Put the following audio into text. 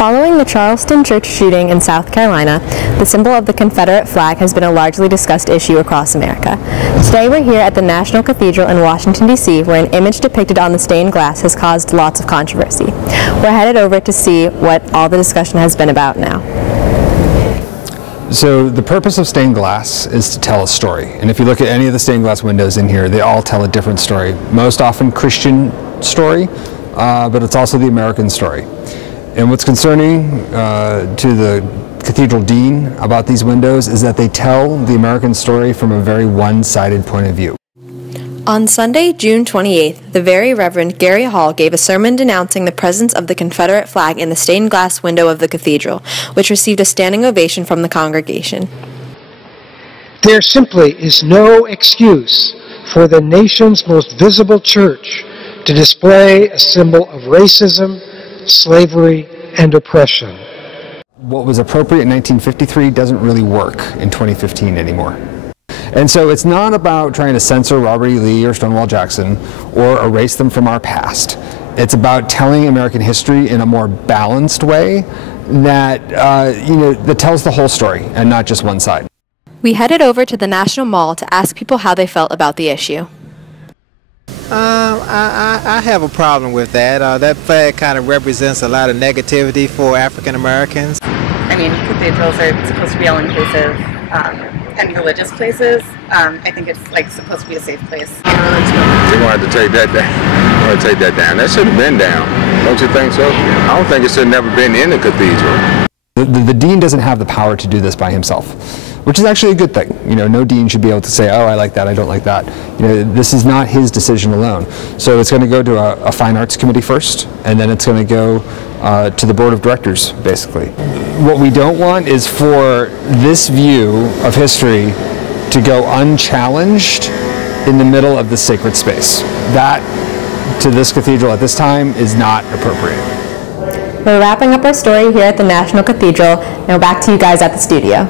Following the Charleston church shooting in South Carolina, the symbol of the Confederate flag has been a largely discussed issue across America. Today we're here at the National Cathedral in Washington, D.C., where an image depicted on the stained glass has caused lots of controversy. We're headed over to see what all the discussion has been about now. So the purpose of stained glass is to tell a story. And if you look at any of the stained glass windows in here, they all tell a different story. Most often Christian story, but it's also the American story. And what's concerning to the Cathedral Dean about these windows is that they tell the American story from a very one-sided point of view. On Sunday, June 28th, the Very Reverend Gary Hall gave a sermon denouncing the presence of the Confederate flag in the stained glass window of the cathedral, which received a standing ovation from the congregation. There simply is no excuse for the nation's most visible church to display a symbol of racism, slavery, and oppression. What was appropriate in 1953 doesn't really work in 2015 anymore. And so it's not about trying to censor Robert E. Lee or Stonewall Jackson or erase them from our past. It's about telling American history in a more balanced way that, that tells the whole story and not just one side. We headed over to the National Mall to ask people how they felt about the issue. I have a problem with that. That flag kind of represents a lot of negativity for African Americans. I mean, cathedrals are supposed to be all-inclusive and religious places. I think it's supposed to be a safe place. They wanted to take that down. That should have been down. Don't you think so? I don't think it should have never been in the cathedral. The dean doesn't have the power to do this by himself, which is actually a good thing. No dean should be able to say, oh, I like that, I don't like that. This is not his decision alone. So it's going to go to a fine arts committee first, and then it's going to go to the board of directors, basically. What we don't want is for this view of history to go unchallenged in the middle of the sacred space. That, to this cathedral at this time, is not appropriate. We're wrapping up our story here at the National Cathedral. Now back to you guys at the studio.